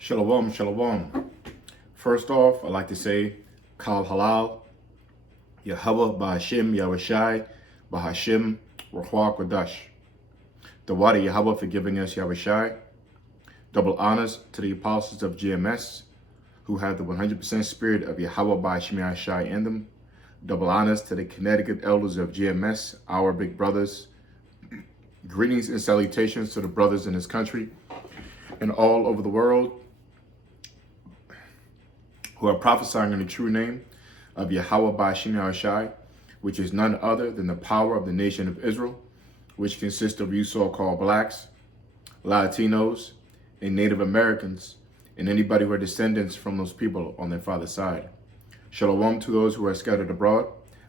Shalom, shalom. First off, I'd like to say, Kal Halal, Yahweh Ba'Hashem Yahushai, Ba'Hashem Ruach Kodash. The water Yahweh for giving us Yahushai. Double honors to the apostles of GMS, who have the 100% spirit of Yahweh Ba'Hashem Yahushai in them. Double honors to the Connecticut elders of GMS, our big brothers. Greetings and salutations to the brothers in this country and all over the world who are prophesying in the true name of Yahweh Ba'Hashem Yahushai, which is none other than the power of the nation of Israel, which consists of you so-called blacks, Latinos, and Native Americans, and anybody who are descendants from those people on their father's side. Shalom to those who are scattered abroad.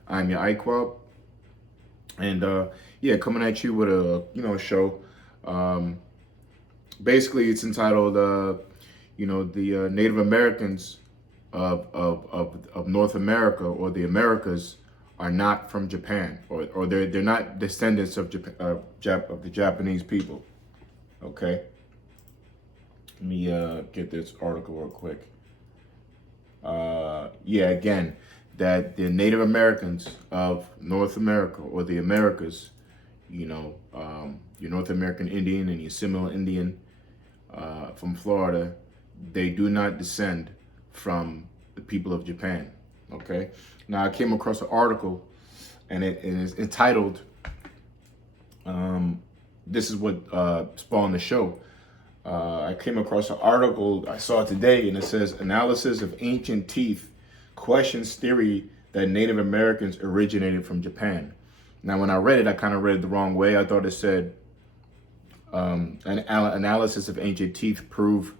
I'm your Iquab, and coming at you with a show. Basically, it's entitled the Native Americans of North America, or the Americas, are not from Japan, or they're not descendants of Japan, of the Japanese people. Okay, let me get this article real quick. Again, that the Native Americans of North America, or the Americas, your North American Indian and your Seminal Indian from Florida, they do not descend from the people of Japan. Okay, now I came across an article, and it is entitled, this is what spawned the show. I came across an article I saw today, and it says, analysis of ancient teeth questions theory that Native Americans originated from Japan. Now, when I read it, I kind of read it the wrong way. I thought it said, an analysis of ancient teeth prove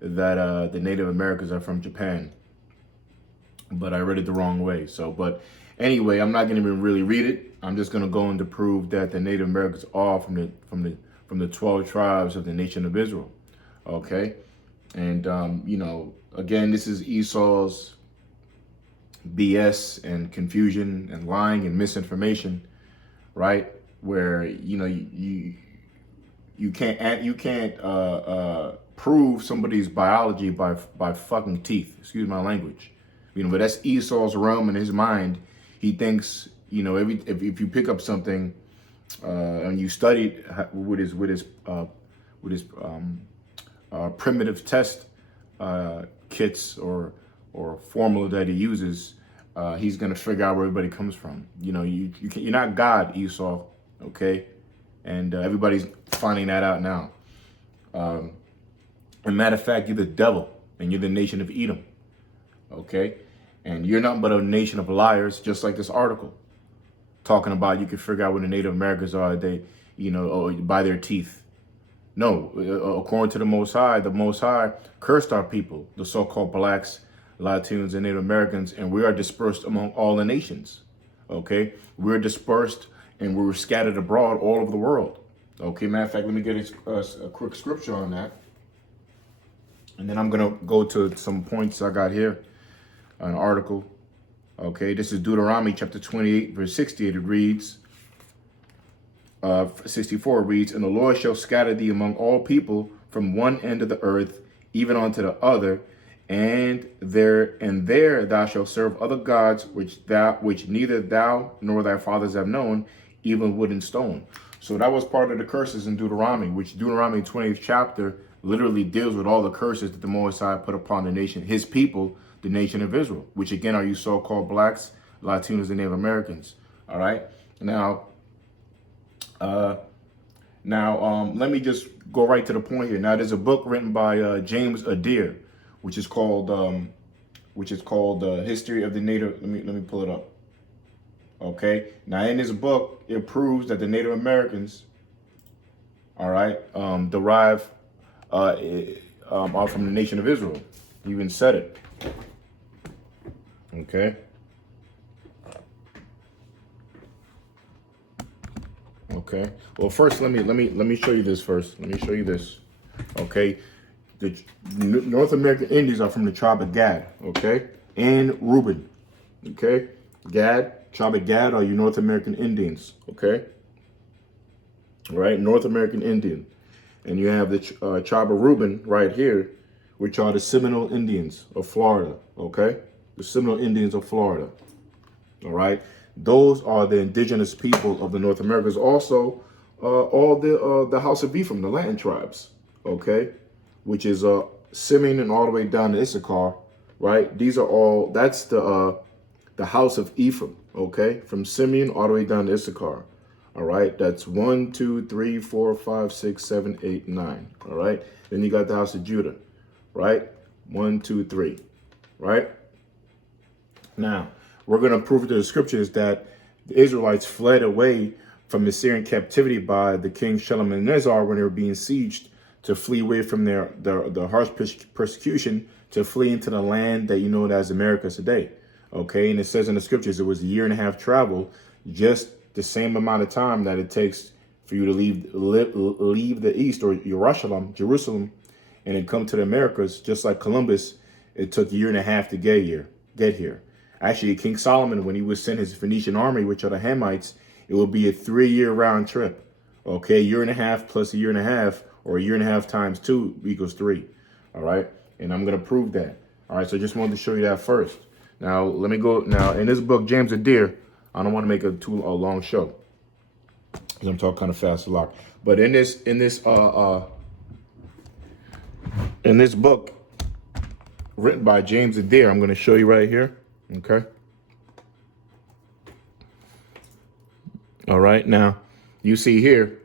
that the Native Americans are from Japan. But I read it the wrong way. But anyway, I'm not going to even really read it. I'm just going to go on to prove that the Native Americans are from the 12 tribes of the nation of Israel. Okay, and again, this is Esau's BS and confusion and lying and misinformation, right? Where you can't prove somebody's biology by fucking teeth. Excuse my language. But that's Esau's realm in his mind. He thinks, if you pick up something and you study it with his primitive test kits or formula that he uses, he's gonna figure out where everybody comes from. You're not God, Esau, okay? And everybody's finding that out now. As a matter of fact, you're the devil, and you're the nation of Edom. Okay, and you're nothing but a nation of liars, just like this article talking about. You can figure out what the Native Americans are. They, by their teeth. No, according to the Most High cursed our people, the so-called blacks, Latinos, and Native Americans, and we are dispersed among all the nations. Okay, we're dispersed and we're scattered abroad all over the world. Okay, matter of fact, let me get a quick scripture on that, and then I'm gonna go to some points I got here. An article. Okay, this is Deuteronomy chapter 28, verse 68. It reads, 64 reads, and the Lord shall scatter thee among all people from one end of the earth, even unto the other, and there thou shalt serve other gods, which neither thou nor thy fathers have known, even wood and stone. So that was part of the curses in Deuteronomy, which Deuteronomy 20th chapter literally deals with all the curses that the Most High put upon the nation, his people, the nation of Israel, which again are you so-called blacks, Latinos, and Native Americans. All right. Now, let me just go right to the point here. Now, there's a book written by James Adair, which is called History of the Native. Let me pull it up. Okay. Now, in this book, it proves that the Native Americans, all right, derive are from the nation of Israel. He even said it. Okay. Okay. Well, first, let me show you this first. Let me show you this. Okay. The North American Indians are from the tribe of Gad. Okay. And Reuben. Okay. Gad, tribe of Gad are you North American Indians. Okay. All right. North American Indian. And you have the tribe of Reuben right here, which are the Seminole Indians of Florida, okay? The Seminole Indians of Florida, all right? Those are the indigenous people of the North Americas. Also, all the House of Ephraim, the Latin tribes, okay? Which is Simeon and all the way down to Issachar, right? These are all, that's the House of Ephraim, okay? From Simeon all the way down to Issachar. All right, that's 1, 2, 3, 4, 5, 6, 7, 8, 9. All right, then you got the house of Judah, right? 1, 2, 3, right? Now, we're going to prove to the scriptures that the Israelites fled away from Assyrian captivity by the king Salmanasar when they were being sieged, to flee away from the harsh persecution, to flee into the land that you know as America today. Okay, and it says in the scriptures it was a 1.5 year travel, just the same amount of time that it takes for you to leave the east, or Jerusalem, and then come to the Americas. Just like Columbus, it took a 1.5 years to get here. Actually, King Solomon, when he would send his Phoenician army, which are the Hamites, it would be a 3-year round trip. Okay, 1.5 years plus a 1.5 years, or 1.5 years times 2 equals 3. All right, and I'm going to prove that. All right, so I just wanted to show you that first. Now, let me go. Now, in this book, James Adair, I don't want to make a long show because I'm talking kind of fast a lot. But in this book written by James Adair, I'm going to show you right here. Okay. All right. Now, you see here,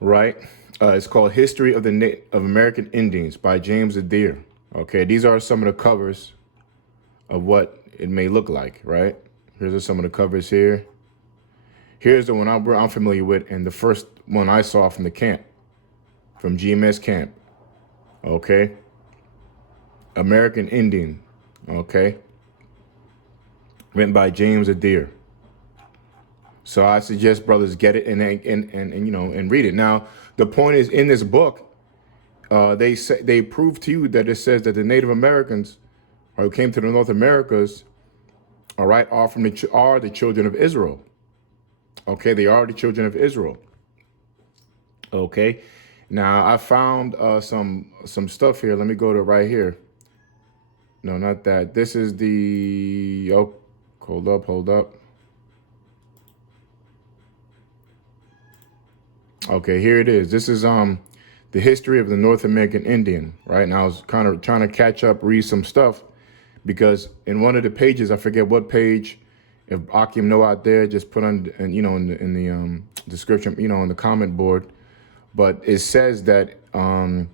right? It's called History of American Indians by James Adair. Okay. These are some of the covers of what it may look like, right? Here's some of the covers here. Here's the one I'm familiar with, and the first one I saw from the camp, from GMS camp. Okay. American Indian. Okay. Written by James Adair. So I suggest brothers get it and you know, and read it. Now, the point is, in this book, they prove to you that it says that the Native Americans who came to the North Americas, all right, are the children of Israel. Okay, they are the children of Israel. Okay, now I found some stuff here. Let me go to right here. No, not that. This is the, oh, hold up. Okay, here it is. This is the history of the North American Indian. Right now, I was kind of trying to catch up, read some stuff, because in one of the pages, I forget what page, if Akim know out there, just put on, and you know, in the description, you know, on the comment board. But it says that well,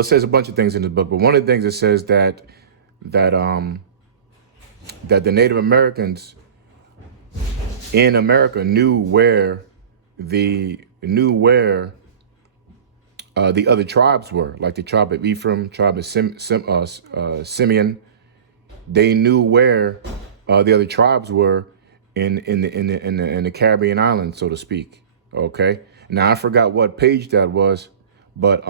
it says a bunch of things in the book, but one of the things it says that the Native Americans in America knew where the other tribes were, like the tribe of Ephraim, tribe of Simeon. They knew where the other tribes were in the Caribbean islands, so to speak. Okay. Now I forgot what page that was, but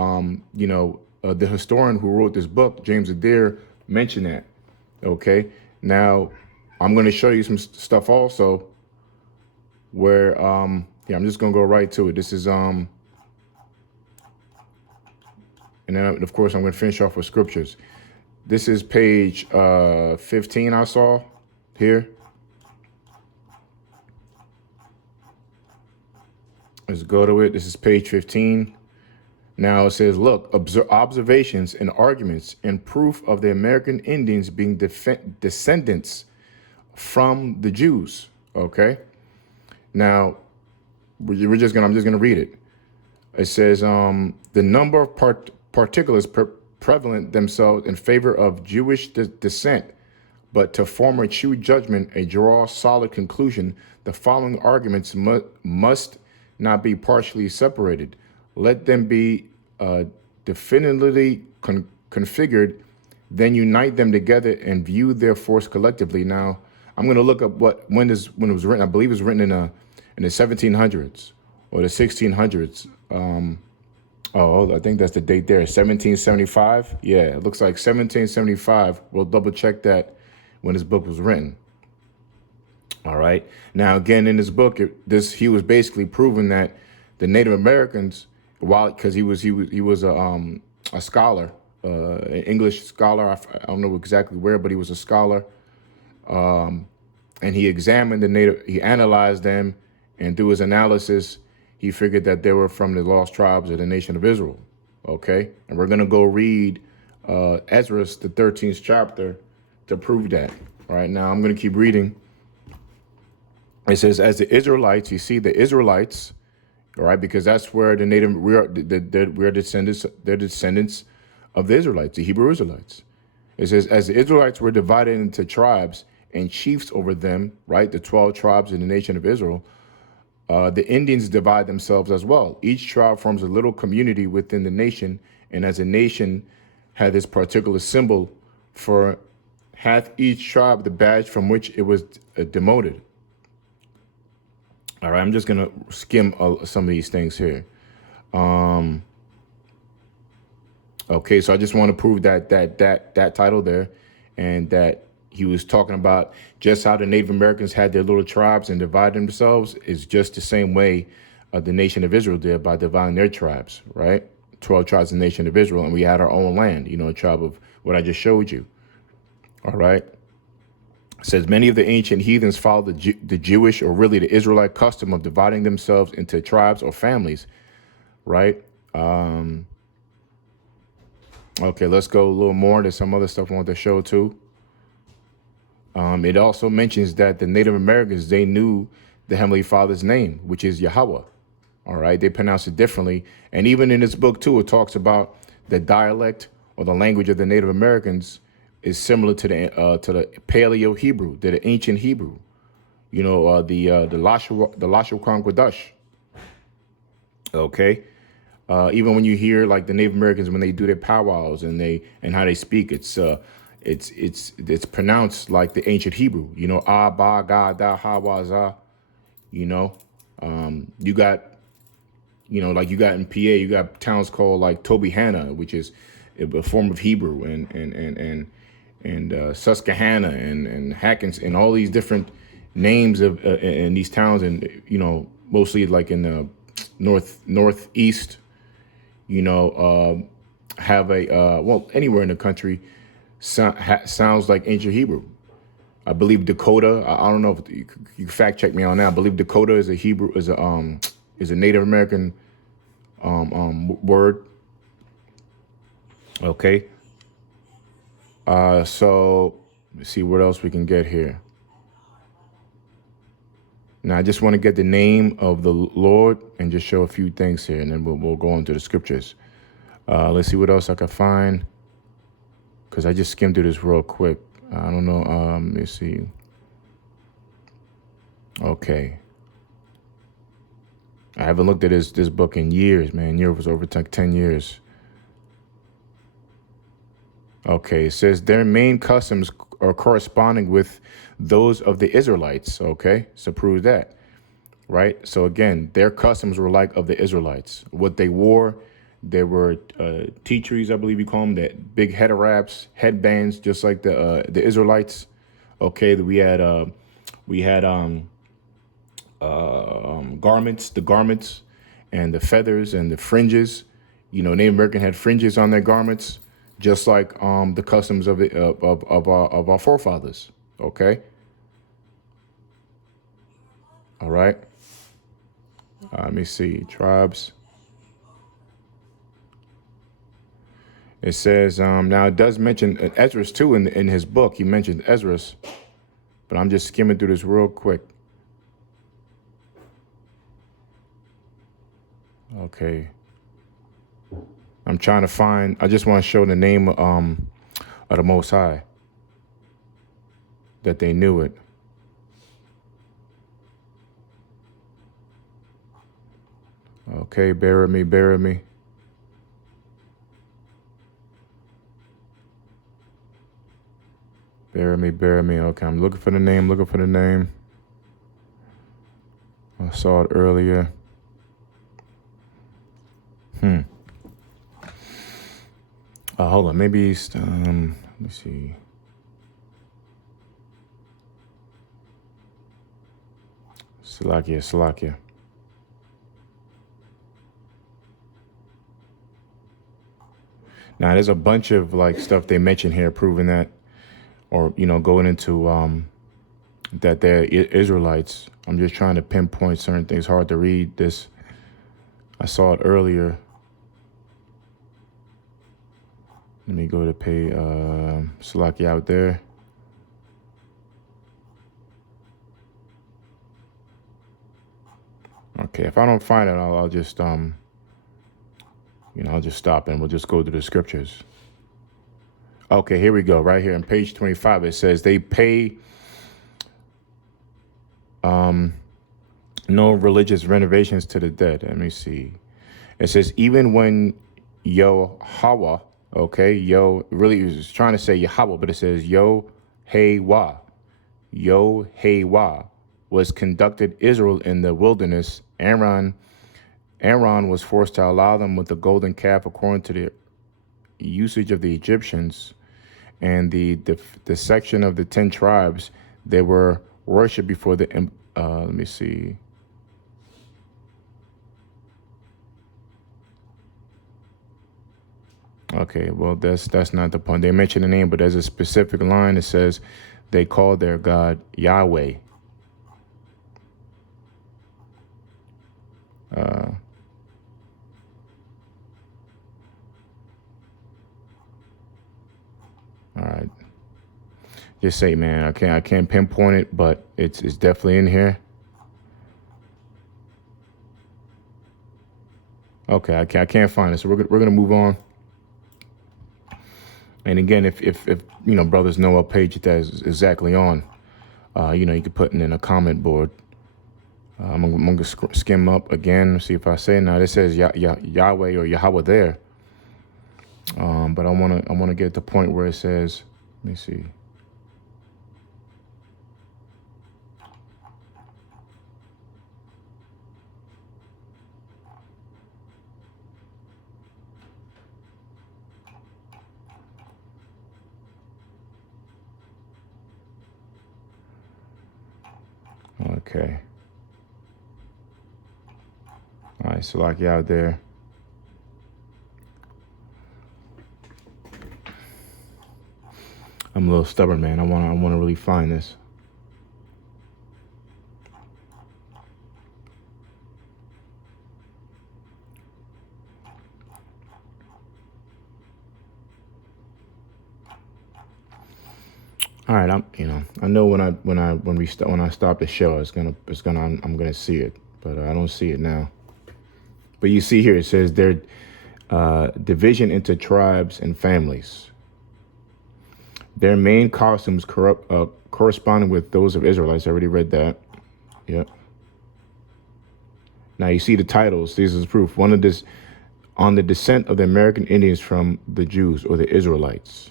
you know, the historian who wrote this book, James Adair, mentioned that. Okay. Now I'm going to show you some stuff also where yeah, I'm just gonna go right to it. This is and then of course I'm gonna finish off with scriptures. This is page 15 I saw here. Let's go to it. This is page 15. Now it says, look, observations and arguments and proof of the American Indians being descendants from the Jews. Okay. Now I'm just gonna read it. It says the number of particulars prevalent themselves in favor of Jewish descent, but to form a true judgment, a draw solid conclusion, the following arguments must not be partially separated. Let them be definitively configured, then unite them together and view their force collectively. Now, I'm going to look up when it was written. I believe it was written in the 1700s or the 1600s. I think that's the date there, 1775. Yeah, it looks like 1775. We'll double check that when this book was written. All right. Now, again, in this book, he was basically proving that the Native Americans while because he was a scholar, an English scholar. I don't know exactly where, but he was a scholar. And he examined the native, he analyzed them, and through his analysis, he figured that they were from the lost tribes of the nation of Israel. Okay, and we're gonna go read Esdras, the 13th chapter, to prove that. All right, now I'm gonna keep reading. It says, as the Israelites, you see the Israelites, all right, because that's where the native we're descendants, they're descendants of the Israelites, the Hebrew Israelites. It says, as the Israelites were divided into tribes and chiefs over them, right, the 12 tribes in the nation of Israel, the Indians divide themselves as well. Each tribe forms a little community within the nation, and as a nation had this particular symbol, for hath each tribe the badge from which it was demoted. All right, I'm just gonna skim some of these things here. Okay, so I just want to prove that title there, and that he was talking about just how the Native Americans had their little tribes and divided themselves is just the same way the nation of Israel did by dividing their tribes, right? 12 tribes in the nation of Israel, and we had our own land, you know, a tribe of what I just showed you. All right. It says many of the ancient heathens followed the Jewish, or really the Israelite custom of dividing themselves into tribes or families, right? Okay, let's go a little more. There's some other stuff I want to show too. It also mentions that the Native Americans, they knew the Heavenly Father's name, which is Yahweh. All right, they pronounce it differently. And even in this book too, it talks about the dialect or the language of the Native Americans is similar to the Paleo Hebrew, to the ancient Hebrew. You know, the Lashon Kodesh. Okay. Even when you hear like the Native Americans when they do their powwows and how they speak, it's pronounced like the ancient Hebrew. You know, ah ba ga da ha wa za. You know, you got, you know, like you got in PA, you got towns called like Tobyhanna, which is a form of Hebrew, and Susquehanna and Hackens and all these different names of in these towns, and you know, mostly like in the northeast. You know, have a well, anywhere in the country sounds like ancient Hebrew. I believe Dakota. I don't know if you fact check me on that. I believe Dakota is a Hebrew, is a Native American word. Okay. So let's see what else we can get here. Now I just want to get the name of the Lord and just show a few things here, and then we'll go into the scriptures. Let's see what else I can find, because I just skimmed through this real quick. I don't know. Let me see. Okay. I haven't looked at this book in years, man. It was over 10 years. Okay, it says their main customs are corresponding with those of the Israelites. Okay, so prove that, right? So again, their customs were like of the Israelites. What they wore, there were tea trees, I believe you call them, that big head wraps, headbands, just like the Israelites. Okay, we had garments, the garments, and the feathers and the fringes. You know, Native American had fringes on their garments, just like the customs of our forefathers. Okay. All right. Let me see. Tribes. It says now it does mention Esdras too in his book. He mentioned Esdras, but I'm just skimming through this real quick. Okay. I'm trying to find. I just want to show the name of the Most High, that they knew it. Okay, bear with me, bear with me. Bear with me, bear with me. Okay, I'm looking for the name, looking for the name. I saw it earlier. Hold on, maybe it's, let me see. Salakia. Now, there's a bunch of like stuff they mention here proving that, or, you know, going into that they're Israelites. I'm just trying to pinpoint certain things. Hard to read this. I saw it earlier. Let me go to pay Salaki out there. Okay, if I don't find it, I'll just you know, I'll just stop and we'll just go to the scriptures. Okay, here we go. Right here on page 25, it says they pay no religious renovations to the dead. Let me see. It says even when Yahweh, okay, really is trying to say Yahweh, but it says Yahweh was conducted Israel in the wilderness. Aaron was forced to allow them with the golden calf according to the usage of the Egyptians, and the section of the 10 tribes, they were worshipped before the let me see. Okay, well, that's not the point. They mention the name, but there's a specific line that says they call their God Yahweh. All right. Just say, man, I can't pinpoint it, but it's definitely in here. Okay, I can't find it, so we're gonna move on. And again, if you know, brothers know what page that is exactly on, you know, you could put it in a comment board. I'm gonna skim up again, see if I say it. Now this says Yahweh or Yahweh there, but I wanna get to the point where it says, let me see. Okay. All right, so like you out there. I'm a little stubborn, man. I wanna really find this. All right, I know when I stop the show, I'm gonna see it, but I don't see it now. But you see here, it says their division into tribes and families. Their main costumes corresponding with those of Israelites. I already read that. Yep. Now you see the titles. This is proof. One of this on the descent of the American Indians from the Jews or the Israelites.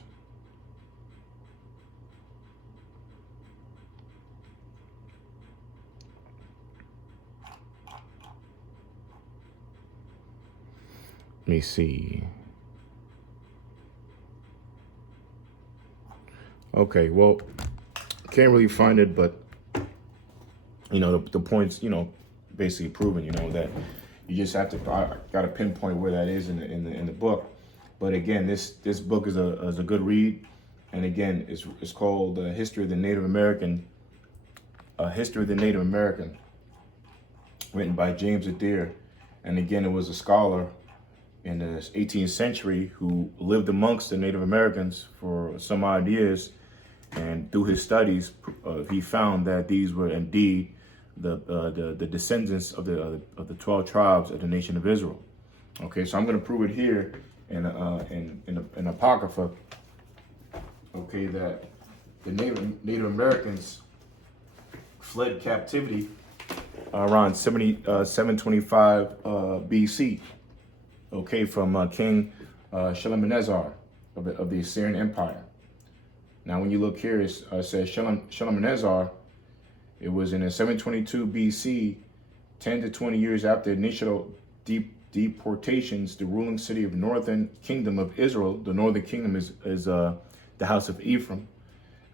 Let me see. Okay, well, can't really find it, but you know the points, you know, basically proven, you know, that you just have to got to pinpoint where that is in the book. But again, this book is a good read, and again, it's called History of the Native American. History of the Native American, written by James Adair, and again, it was a scholar in the 18th century who lived amongst the Native Americans for some odd years, and through his studies, he found that these were indeed the descendants of the 12 tribes of the nation of Israel. Okay, so I'm going to prove it here in Apocrypha. Okay, that the Native Americans fled captivity around 725 BC. Okay, from King Salmanasar of the Assyrian Empire. Now, when you look here, it says Salmanasar. It was in 722 BC, 10 to 20 years after initial deportations. The ruling city of Northern Kingdom of Israel. The Northern Kingdom is the house of Ephraim.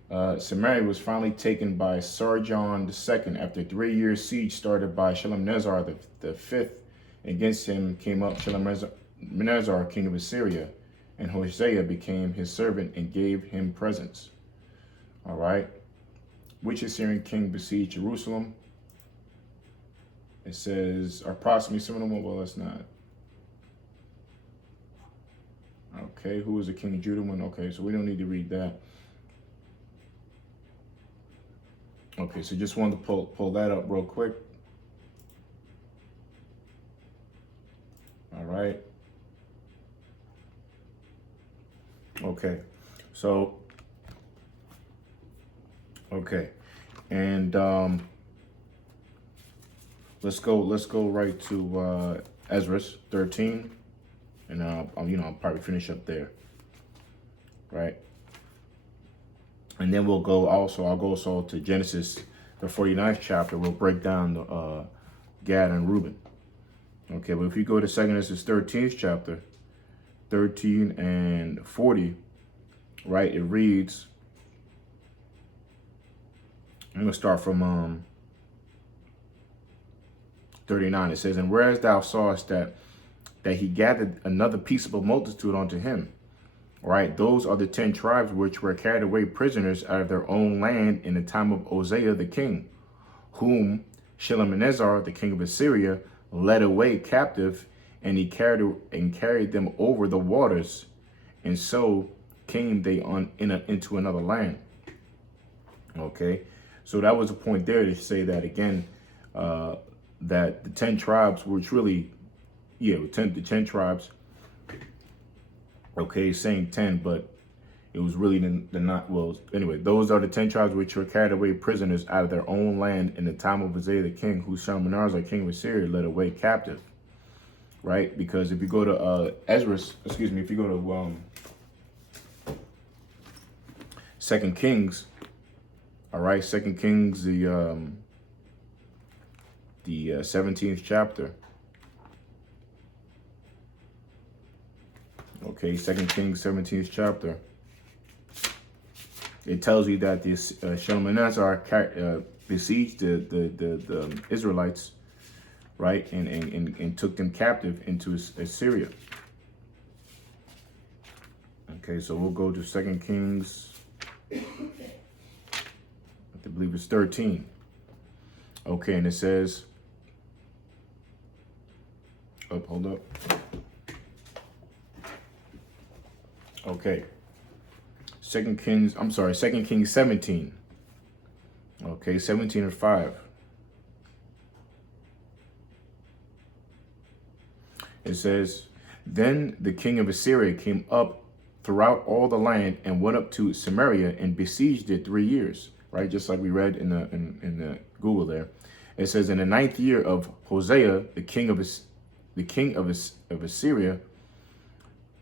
Samaria was finally taken by Sargon II after 3 years siege started by Salmanasar the fifth. Against him came up Salmanasar, king of Assyria. And Hosea became his servant and gave him presents. All right. Which Assyrian king besieged Jerusalem? It says approximately Seminal. Well, that's not. Okay, who was the king of Judah one? Okay, so we don't need to read that. Okay, so just wanted to pull that up real quick. All right. Okay, so okay, and let's go right to Esdras 13, and I'll probably finish up there, right? And then I'll go also to Genesis, the 49th chapter. We'll break down the Gad and Reuben. Okay, but if you go to Genesis 13th chapter, 13 and 40, right, it reads, I'm going to start from 39. It says, and whereas thou sawest that he gathered another peaceable multitude unto him, right, those are the 10 tribes which were carried away prisoners out of their own land in the time of Osea the king, whom Salmanasar the king of Assyria led away captive, and he carried them over the waters, and so came they into another land. Okay, so that was a point there to say that again, that the 10 tribes, which really, the 10 tribes. Okay, saying 10, but it was really the not. Well, anyway, those are the 10 tribes which were carried away prisoners out of their own land in the time of Osea the king, who Salmanasar king of Assyria led away captive. Right, because if you go to Esdras, if you go to 2 Kings, all right, 2 Kings, the 17th chapter. Okay, 2 Kings, 17th chapter. It tells you that this Salmanasar besieged the Israelites, right, and took them captive into Assyria. Okay, so we'll go to 2 Kings, I believe it's 13. Okay, and it says, hold up. Okay, 2 Kings 17. Okay, 17 and 5. It says, then the king of Assyria came up throughout all the land and went up to Samaria and besieged it 3 years. Right, just like we read in the Google there. It says, in the 9th year of Hosea, the king of Assyria.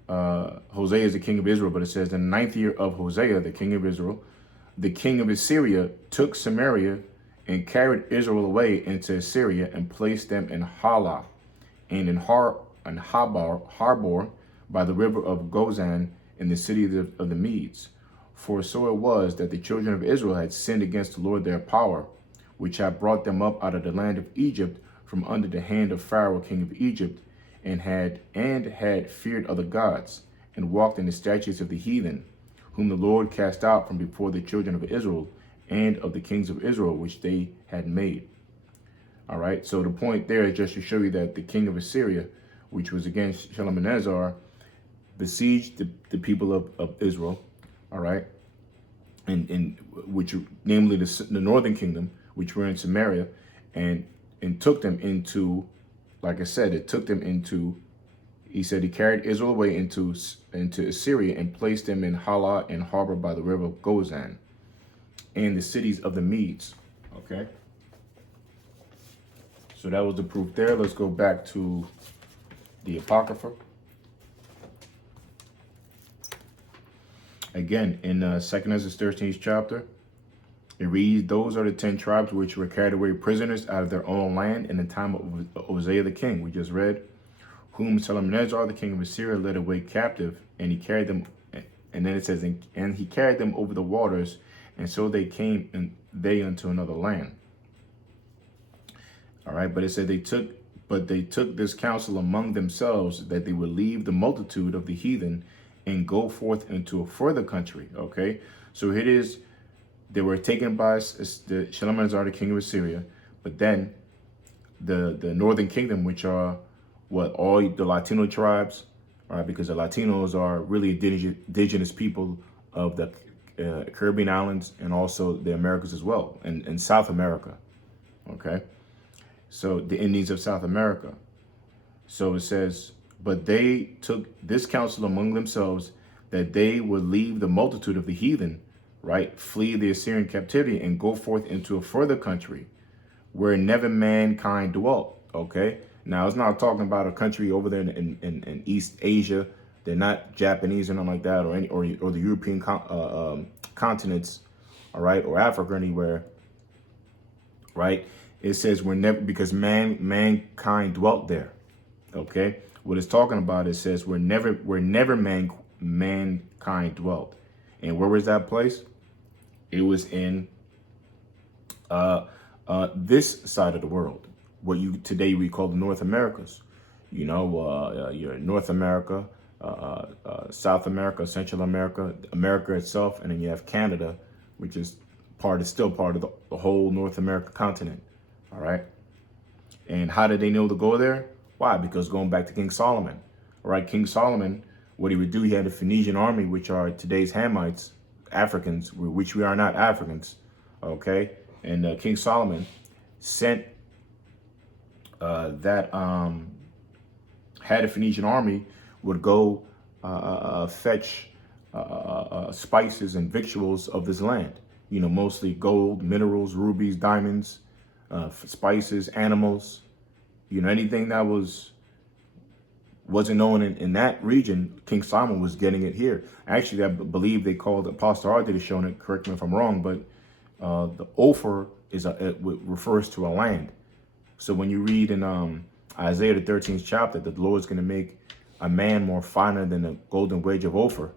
Hosea is the king of Israel, but it says in the 9th year of Hosea, the king of Israel, the king of Assyria took Samaria and carried Israel away into Assyria and placed them in Hala and in Harbor by the river of Gozan in the city of the Medes. For so it was that the children of Israel had sinned against the Lord their power, which had brought them up out of the land of Egypt from under the hand of Pharaoh, king of Egypt, and had feared other gods, and walked in the statutes of the heathen, whom the Lord cast out from before the children of Israel, and of the kings of Israel, which they had made. All right, so the point there is just to show you that the king of Assyria, which was against Salmanasar, besieged the people of Israel, all right, and which, namely the northern kingdom, which were in Samaria, and took them into, like I said, he said he carried Israel away into Assyria and placed them in Hala and Harbor by the river of Gozan and the cities of the Medes. Okay. So that was the proof there. Let's go back to the Apocrypha. Again, in 2 Esdras 13th chapter, it reads, those are the 10 tribes which were carried away prisoners out of their own land in the time of Osea the king. We just read, whom Salmanasar the king of Assyria led away captive, and he carried them, and then it says, and he carried them over the waters, and so they came unto another land. All right, but it said they took this counsel among themselves, that they would leave the multitude of the heathen and go forth into a further country. Okay, so it is, they were taken by the Salmanasar, the king of Assyria, but then the northern kingdom, which are what, all the Latino tribes, right? Because the Latinos are really indigenous people of the Caribbean islands and also the Americas as well, and South America. Okay, so the Indians of South America. So it says, but they took this counsel among themselves that they would leave the multitude of the heathen, right, flee the Assyrian captivity and go forth into a further country where never mankind dwelt. Okay, now it's not talking about a country over there in East Asia. They're not Japanese or nothing like that, or the European continents, all right, or Africa or anywhere, right? It says we're never, because mankind dwelt there. Okay, what it's talking about, it says where never mankind dwelt. And where was that place? It was in this side of the world, what today we call the North Americas. You know, your North America, South America, Central America, America itself, and then you have Canada, which is still part of the whole North America continent. All right. And how did they know to go there? Why? Because going back to King Solomon, all right, King Solomon, what he would do, he had a Phoenician army, which are today's Hamites, Africans, which we are not Africans, okay? And King Solomon sent had a Phoenician army, would go fetch spices and victuals of this land, you know, mostly gold, minerals, rubies, diamonds, spices, animals, you know, anything that wasn't known in that region, King Solomon was getting it here. Actually, I believe they called Apostle R did shown it. Correct me if I'm wrong, but the Ophir refers to a land. So when you read in Isaiah the 13th chapter, that the Lord's going to make a man more finer than the golden wedge of Ophir,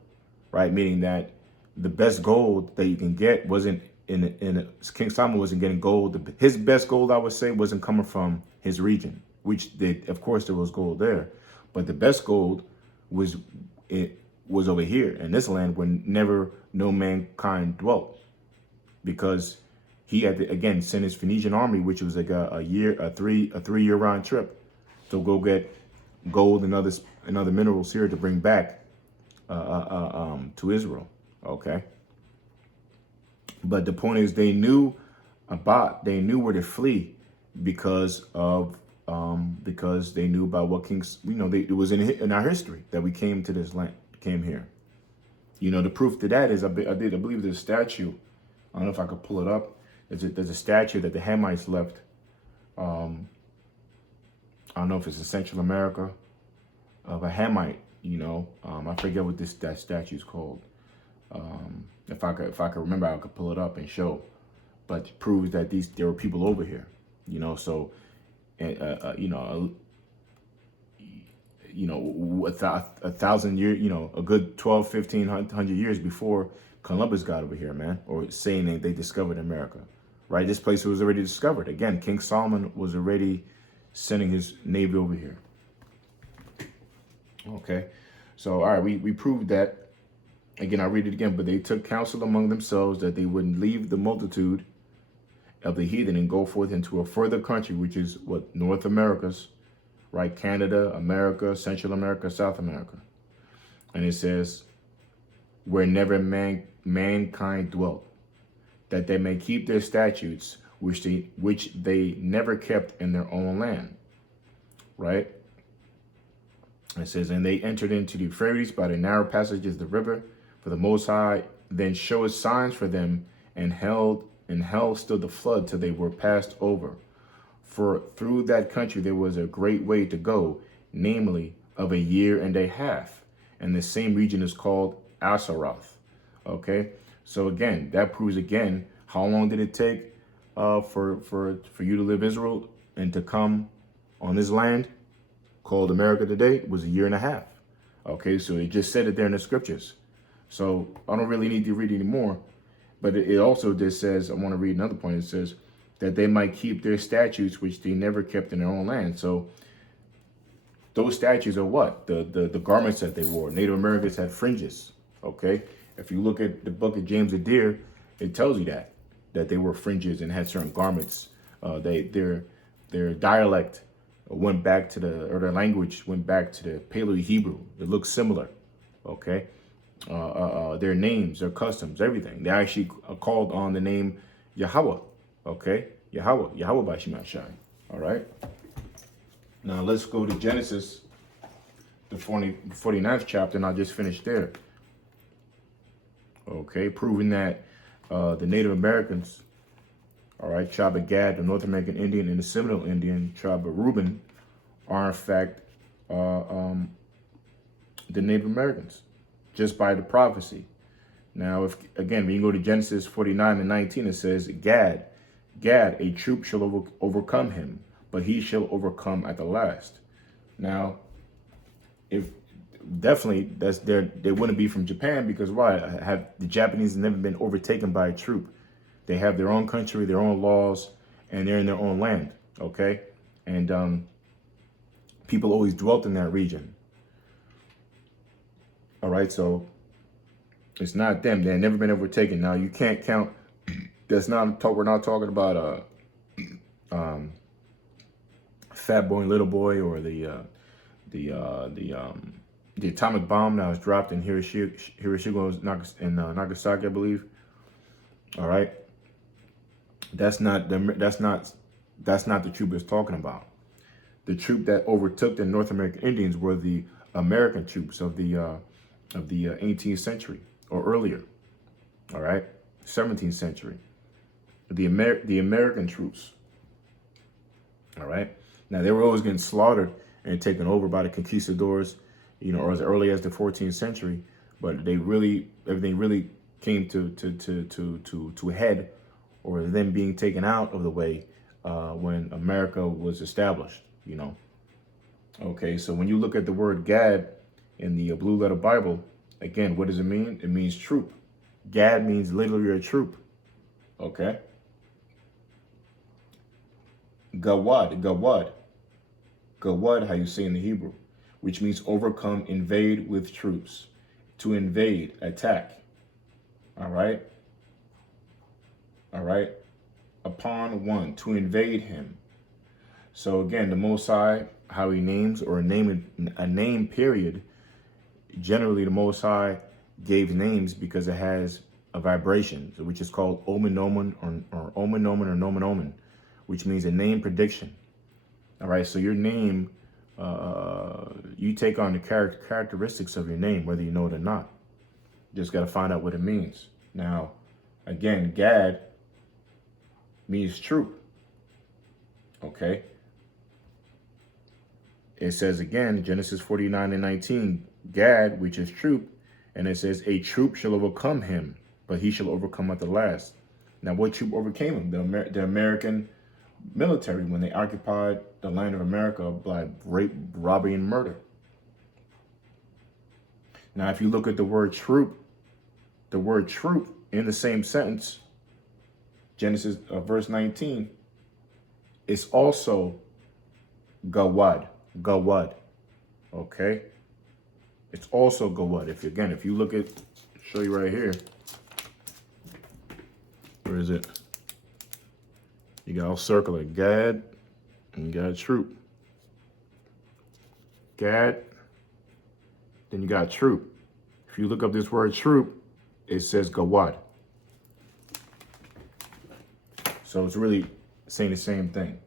right? Meaning that the best gold that you can get wasn't King Solomon wasn't getting gold. His best gold, I would say, wasn't coming from his region, which of course there was gold there, but the best gold was over here in this land where never no mankind dwelt, because he had to again send his Phoenician army, which was like a 3-year round trip, to go get gold and other minerals here to bring back to Israel. Okay. But the point is, they knew where to flee because they knew about what kings, you know, it was in our history that we came to this land, came here. You know, the proof to that is I believe there's a statue. I don't know if I could pull it up. There's a statue that the Hamites left. I don't know if it's in Central America, of a Hamite. You know, I forget what that statue is called. If I could remember, I could pull it up and show. But it proves that there were people over here. You know, so you know, a thousand years, you know, a good 1,500 years before Columbus got over here, man, or saying that they discovered America, right? This place was already discovered. Again, King Solomon was already sending his navy over here. Okay, so all right, we proved that. Again, I'll read it again. But they took counsel among themselves that they wouldn't leave the multitude of the heathen and go forth into a further country, which is what, North Americas, right? Canada, America, Central America, South America. And it says, where never mankind dwelt, that they may keep their statutes, which they never kept in their own land, right? It says, and they entered into the Euphrates by the narrow passages of the river, for the Most High then showed signs for them, and held stood the flood till they were passed over. For through that country there was a great way to go, namely of 1.5 years, and the same region is called Arsareth. Okay, so again, that proves again, how long did it take for you to live Israel and to come on this land called America today? It was 1.5 years. Okay, so it just said it there in the scriptures. So I don't really need to read anymore, but it also just says, I want to read another point. It says that they might keep their statutes, which they never kept in their own land. So those statues are what? The garments that they wore. Native Americans had fringes. Okay. If you look at the book of James Adair, it tells you that they wore fringes and had certain garments. Their dialect went back to their language went back to the Paleo-Hebrew. It looks similar. Okay. Their names, their customs, everything. They actually called on the name Yahweh. Okay. Yahweh Bashimashai. All right. Now let's go to Genesis, the 49th chapter, and I'll just finish there. Okay, proving that the Native Americans, all right, tribe of Gad, the North American Indian, and the Seminal Indian, tribe of Reuben, are in fact the Native Americans, just by the prophecy. Now, if again, when you go to Genesis 49 and 19, it says, Gad, a troop shall overcome him, but he shall overcome at the last. Now, if definitely they wouldn't be from Japan, because why? Have the Japanese never been overtaken by a troop? They have their own country, their own laws, and they're in their own land. Okay, and people always dwelt in that region. All right, so it's not them. They've never been overtaken. Now you can't count. We're not talking about Fat Boy and Little Boy, or the atomic bomb that was dropped in Hiroshima and Nagasaki, I believe. All right, that's not the troop it's talking about. The troop that overtook the North American Indians were the American troops of the 18th century or earlier. All right, 17th century. The American troops. All right. Now, they were always getting slaughtered and taken over by the conquistadors, or as early as the 14th century. But everything really came to a head, or them being taken out of the way when America was established. Okay, so when you look at the word Gad in the Blue Letter Bible, again, what does it mean? It means troop. Gad means literally a troop. Okay. Gawad, how you say in the Hebrew, which means overcome, invade with troops. To invade, attack. All right. Upon one, to invade him. So again, the Most High, how he names, or a name period, generally the Most High gave names because it has a vibration, which is called omen omen or omen omen or nomen omen, which means a name prediction. All right, so your name, you take on the characteristics of your name, whether you know it or not. You just got to find out what it means. Now, again, Gad means troop. Okay. It says again, Genesis 49 and 19, Gad, which is troop, and it says, a troop shall overcome him, but he shall overcome at the last. Now, what troop overcame him? The American military, when they occupied the land of America by rape, robbery, and murder. Now, if you look at the word troop in the same sentence, Genesis verse 19, it's also Gawad. Okay, it's also Gawad. If you look at, show you right here. Where is it? You got, I'll circle it, Gad, and you got troop. Gad, then you got troop. If you look up this word troop, it says Gawad. So it's really saying the same thing.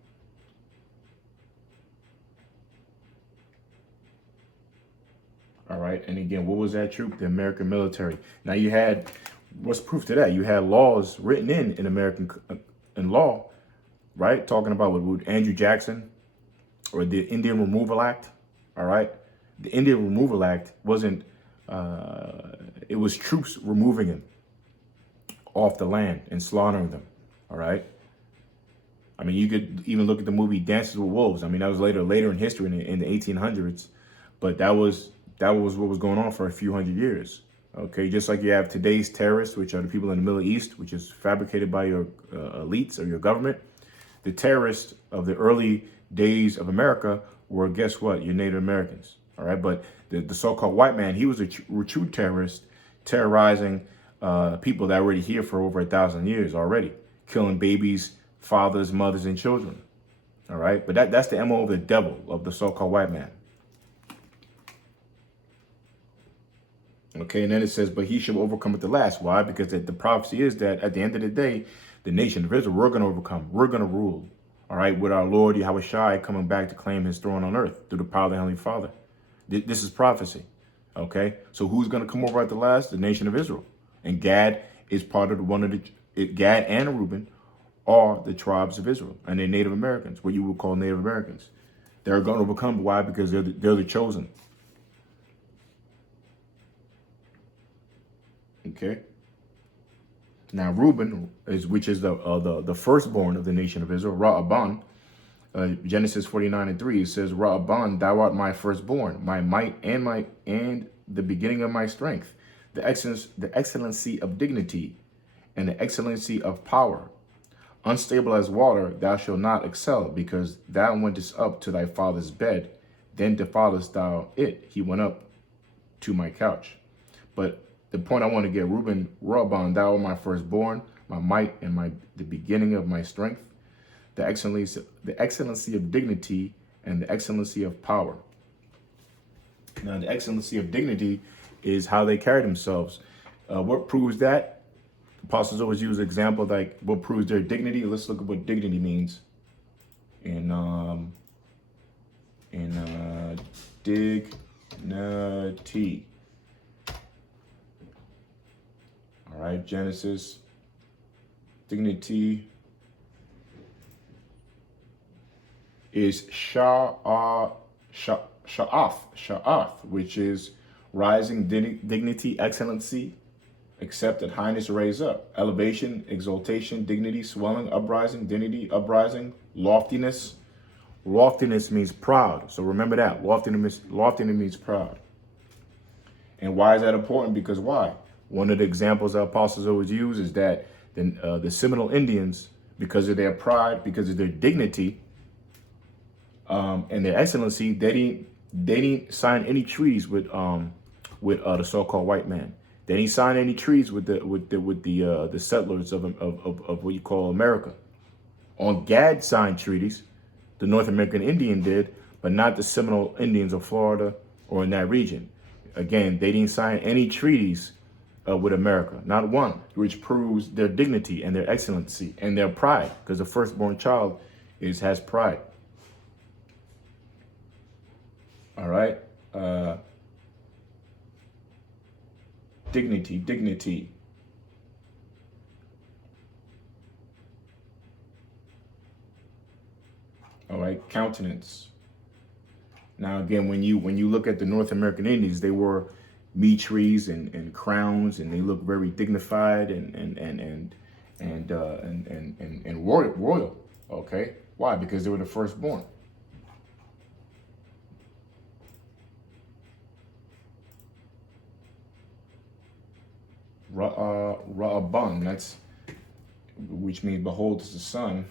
All right, and again, what was that troop? The American military. Now you had, what's proof to that? You had laws written in American law, right? Talking about what Andrew Jackson, or the Indian Removal Act. All right, the Indian Removal Act wasn't. It was troops removing them off the land and slaughtering them. All right. I mean, you could even look at the movie Dances with Wolves. I mean, that was later in history in the 1800s, but that was what was going on for a few hundred years. Okay, just like you have today's terrorists, which are the people in the Middle East, which is fabricated by your elites or your government. The terrorists of the early days of America were, guess what? Your Native Americans. All right. But the so-called white man, he was a true terrorist, terrorizing people that were already here for over 1,000 years already, killing babies, fathers, mothers, and children. All right. But that's the MO of the devil, of the so-called white man. Okay, and then it says, but he shall overcome at the last. Why? Because the prophecy is that at the end of the day, the nation of Israel, we're going to overcome. We're going to rule. All right, with our Lord Yahweh Shai coming back to claim his throne on earth through the power of the Heavenly Father. This is prophecy. Okay, so who's going to come over at the last? The nation of Israel. And Gad is part of Gad and Reuben are the tribes of Israel, and they're Native Americans, what you would call Native Americans. They're going to overcome. Why? Because they're the chosen. Okay. Now Reuben which is the firstborn of the nation of Israel. Ra'aban, Genesis 49:3, it says, Ra'aban, thou art my firstborn, my might and the beginning of my strength, the excellency of dignity, and the excellency of power. Unstable as water, thou shalt not excel, because thou wentest up to thy father's bed, then defilest thou it. He went up to my couch. But the point I want to get, Reuben, Ra'aban, thou art my firstborn, my might and the beginning of my strength, the excellency of dignity, and the excellency of power. Now, the excellency of dignity is how they carry themselves. What proves that? Apostles always use example like what proves their dignity. Let's look at what dignity means in dignity. All right, Genesis, dignity is sha'af, which is rising, dignity, excellency, accepted, highness, raise up, elevation, exaltation, dignity, swelling, uprising, dignity, uprising, loftiness. Loftiness means proud. So remember that. Loftiness means proud. And why is that important? Because why? One of the examples our apostles always use is that the Seminal Indians, because of their pride, because of their dignity, and their excellency, they didn't sign any treaties with the so-called white man. They didn't sign any treaties with the settlers of what you call America. On Gad signed treaties, the North American Indian did, but not the Seminole Indians of Florida or in that region. Again, they didn't sign any treaties with America, not one, which proves their dignity and their excellency and their pride, because the firstborn child has pride. All right, dignity. All right, countenance. Now again, when you look at the North American Indians, they wore meat trees and crowns, and they look very dignified and royal. Okay, why? Because they were the firstborn. Ra'aban, that's which means behold is the sun.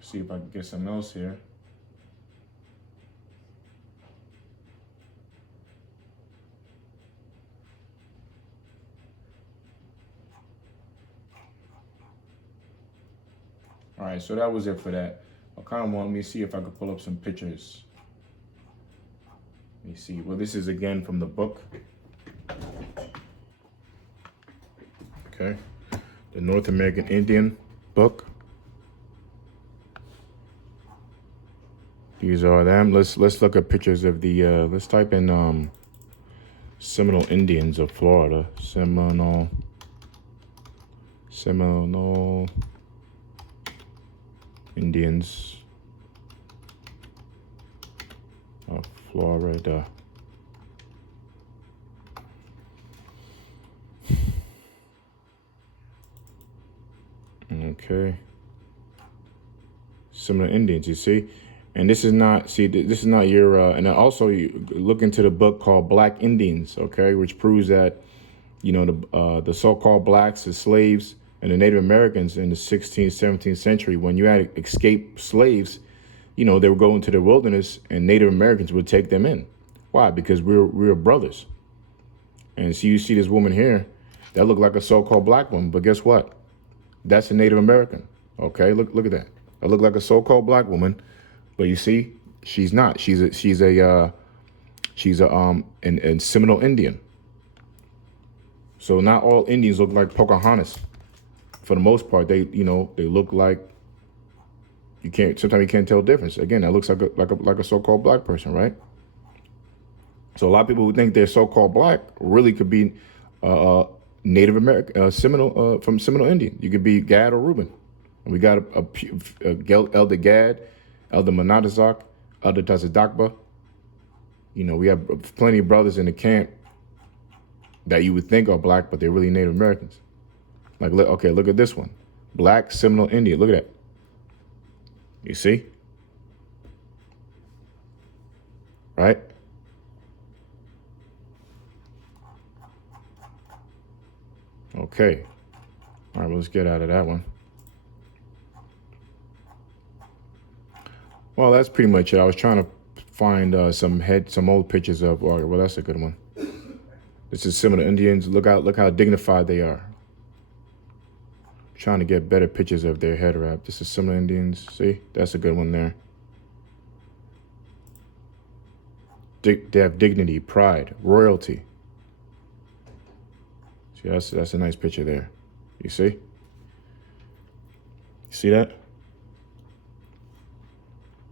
See if I can get something else here. All right, so that was it for that. I kind of want me to see if I could pull up some pictures. Let me see. Well, this is again from the book. Okay, the North American Indian book. These are them. Let's look at pictures of the. Let's type in Seminole Indians of Florida. Seminole Indians of Florida. Okay. Seminole Indians, you see? And this is not, this is not your, and also you look into the book called Black Indians, okay, which proves that, you know, the so-called blacks, the slaves, and the Native Americans in the 16th, 17th century, when you had escaped slaves, they would go into the wilderness and Native Americans would take them in. Why? Because we're brothers. And so you see this woman here that looked like a so-called black woman, but guess what? That's a Native American. Okay, look at that. I look like a so-called black woman, but you see, she's not. She's a Seminal Indian. So not all Indians look like Pocahontas. For the most part, they look like sometimes you can't tell the difference. Again, that looks like a so-called black person, right? So a lot of people who think they're so-called black really could be Native American, Seminole, from Seminole Indian. You could be Gad or Reuben. And we got Elder Gad, Elder Manadazak, Elder Tazadakba. We have plenty of brothers in the camp that you would think are black, but they're really Native Americans. Like, look at this one. Black Seminole Indian. Look at that. You see? Right? Okay. All right, well, let's get out of that one. Well, that's pretty much it. I was trying to find some old pictures of, well, that's a good one. This is Seminole Indians. Look how dignified they are. Trying to get better pictures of their head wrap. This is Seminole Indians. See, that's a good one there. They have dignity, pride, royalty. See, that's a nice picture there. You see? You see that?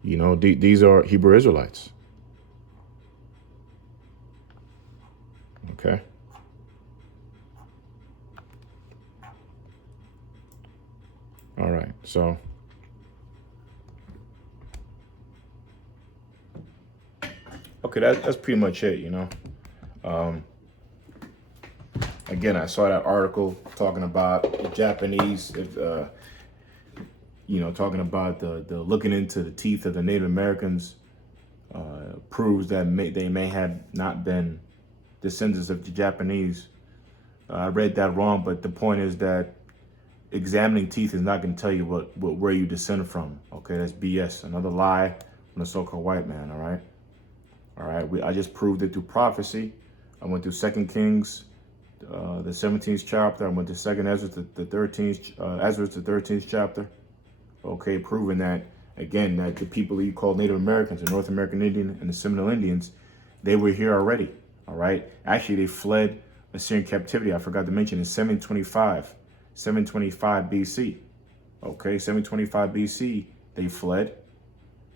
These are Hebrew Israelites. Okay. All right, so okay, that's pretty much it, Again, I saw that article talking about the Japanese, talking about the looking into the teeth of the Native Americans proves that they may have not been descendants of the Japanese. I read that wrong, but the point is that examining teeth is not going to tell you where you descend from. Okay, that's BS. Another lie from the so-called white man. All right. I just proved it through prophecy. I went through 2 Kings, the 17th chapter. I went to 2nd Esdras, the 13th chapter. Okay, proving that again that the people that you call Native Americans, the North American Indian and the Seminole Indians, they were here already. All right. Actually, they fled Assyrian captivity. I forgot to mention in 725 BC. Okay, 725 BC, they fled,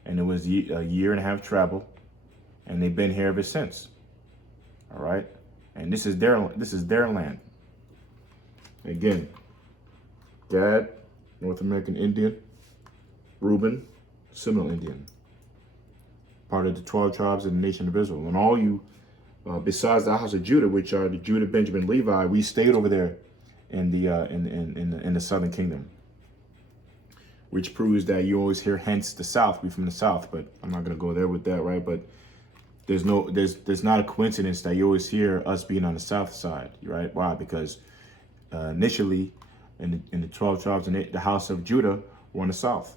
and it was a year and a half travel, and they've been here ever since. All right, and this is their land. Again, Gad, North American Indian, Reuben, Seminole Indian, part of the 12 tribes of the nation of Israel, and all you, besides the house of Judah, which are the Judah, Benjamin, Levi, we stayed over there in the southern kingdom, which proves that you always hear hence the south. We from the south, but I'm not gonna go there with that, right? But there's not a coincidence that you always hear us being on the south side, right? Why? Because initially in the 12 tribes in the house of Judah were in the south,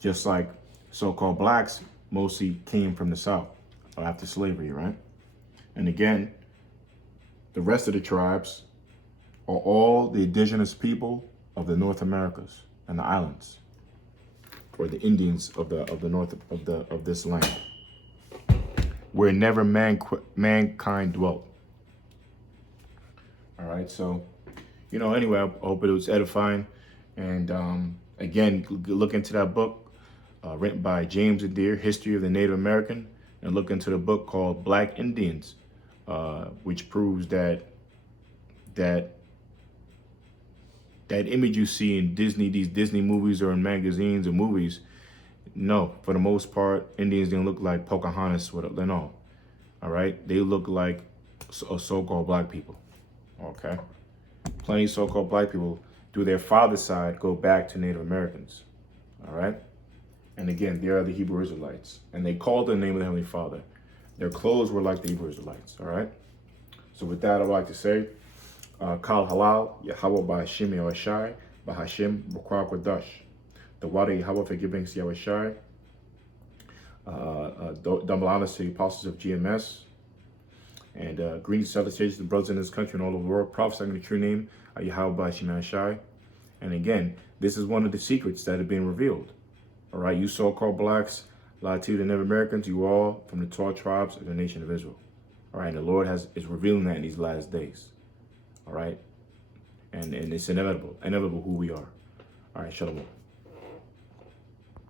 just like so-called blacks mostly came from the south after slavery, right? And again, the rest of the tribes are all the indigenous people of the North Americas and the islands, or the Indians of the north of this land, where never mankind dwelt. All right, so anyway, I hope it was edifying, and again, look into that book written by James Adair, History of the Native American, and look into the book called Black Indians, which proves that image you see in these Disney movies or in magazines or movies, no, for the most part, Indians didn't look like Pocahontas. No, all right, they look like so-called black people. Okay, plenty of so-called black people through their father's side go back to Native Americans. All right, and again, they are the Hebrew Israelites, and they called the name of the Heavenly Father. Their clothes were like the Hebrew Israelites. All right, so with that, I'd like to say, Kal Halal, Yahweh Bahashim Yahweh Bahashim Bukra Kodash. The water Yahweh forgiving Yahweh Double honors to the apostles of GMS. And greetings and salutations to brothers in this country and all over the world. Prophesying in the true name of Yahweh Sheman Shai. And again, this is one of the secrets that have been revealed. All right, you so-called blacks, Latino Native Americans, you all from the 12 tribes of the nation of Israel. All right, and the Lord is revealing that in these last days. All right, and it's inevitable who we are. All right, shalom.